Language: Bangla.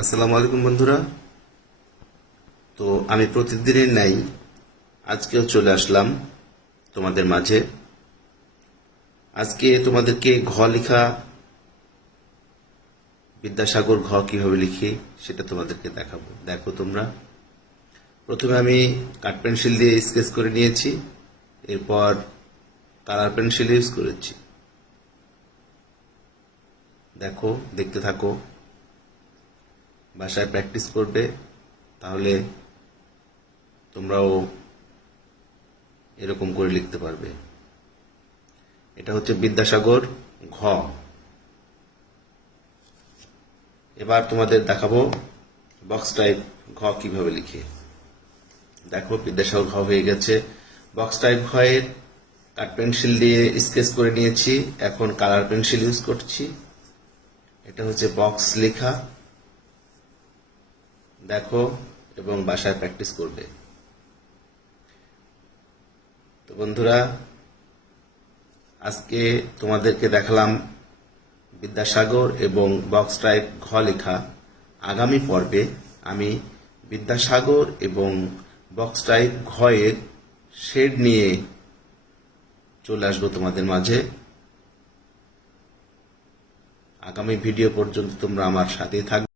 আসসালামু আলাইকুম বন্ধুরা। তো আমি প্রতিদিনের ন্যায় আজকেও চলে আসলাম তোমাদের মাঝে। আজকে তোমাদেরকে ঘ লেখা, বিদ্যাসাগর ঘ কিভাবে লিখি সেটা তোমাদেরকে দেখাবো। দেখো তোমরা, প্রথমে আমি কাঠ পেন্সিল দিয়ে স্কেচ করে নিয়েছি, এরপর কালার পেন্সিল ইউজ করেছি। দেখো, দেখতে থাকো, বাসায় প্র্যাকটিস করবে, তাহলে তোমরাও এরকম করে লিখতে পারবে। এটা হচ্ছে বিদ্যাসাগর ঘ। এবার তোমাদের দেখাবো বক্স টাইপ ঘ কিভাবে লিখে। দেখো, বিদ্যাসাগর ঘ হয়ে গেছে। বক্স টাইপ ঘ এর কাঠ পেন্সিল দিয়ে স্কেচ করে নিয়েছি, এখন কালার পেন্সিল ইউজ করছি। এটা হচ্ছে বক্স লেখা। দেখো এবং বাসায় প্র্যাকটিস করবে। তো বন্ধুরা, আজকে তোমাদেরকে দেখালাম বিদ্যাসাগর এবং বক্স টাইপ ঘ লেখা। আগামী পর্বে আমি বিদ্যাসাগর এবং বক্স টাইপ ঘ এর শেড নিয়ে চলে আসবো তোমাদের মাঝে। আগামী ভিডিও পর্যন্ত তোমরা আমার সাথেই থাকবে।